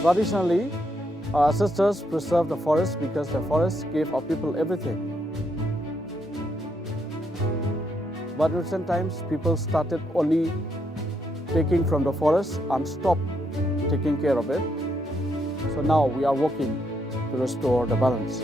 Traditionally, our ancestors preserved the forest because the forest gave our people everything. But in recent times, people started only taking from the forest and stopped taking care of it. So now we are working to restore the balance.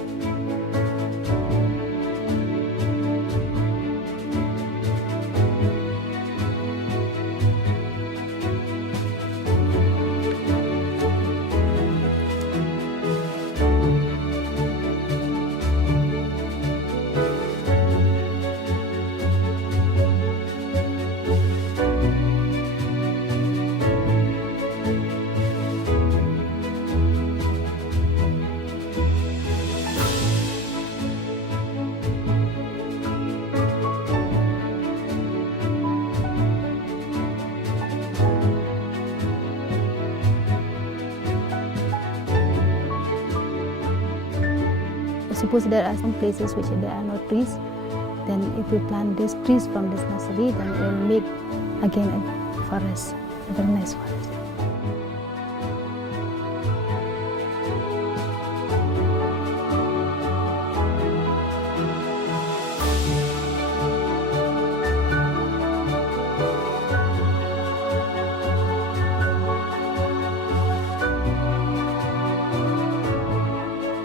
Suppose there are some places which there are no trees, then if we plant these trees from this nursery, then it will make again a forest, a very nice forest.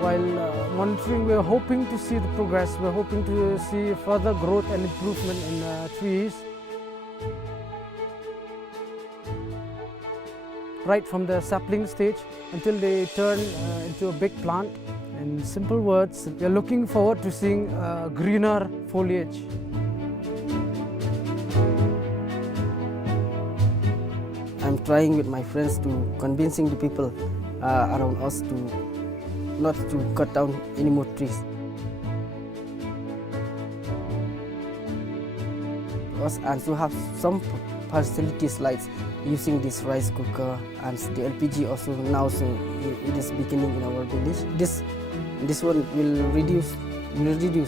While monitoring, we are hoping to see the progress. We are hoping to see further growth and improvement in trees. Right from the sapling stage until they turn into a big plant. In simple words, we are looking forward to seeing greener foliage. I'm trying with my friends to convincing the people around us to not to cut down any more trees. Us and to have some facilities like using this rice cooker and the LPG also now, so it is beginning in our village. This one will reduce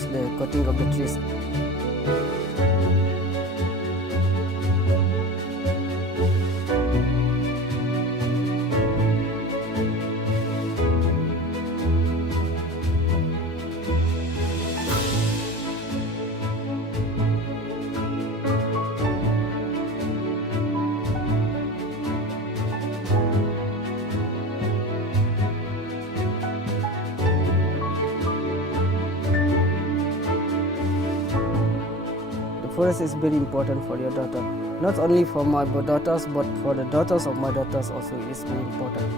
the cutting of the trees. Forest is very important for your daughter. Not only for my daughters, but for the daughters of my daughters also is very important.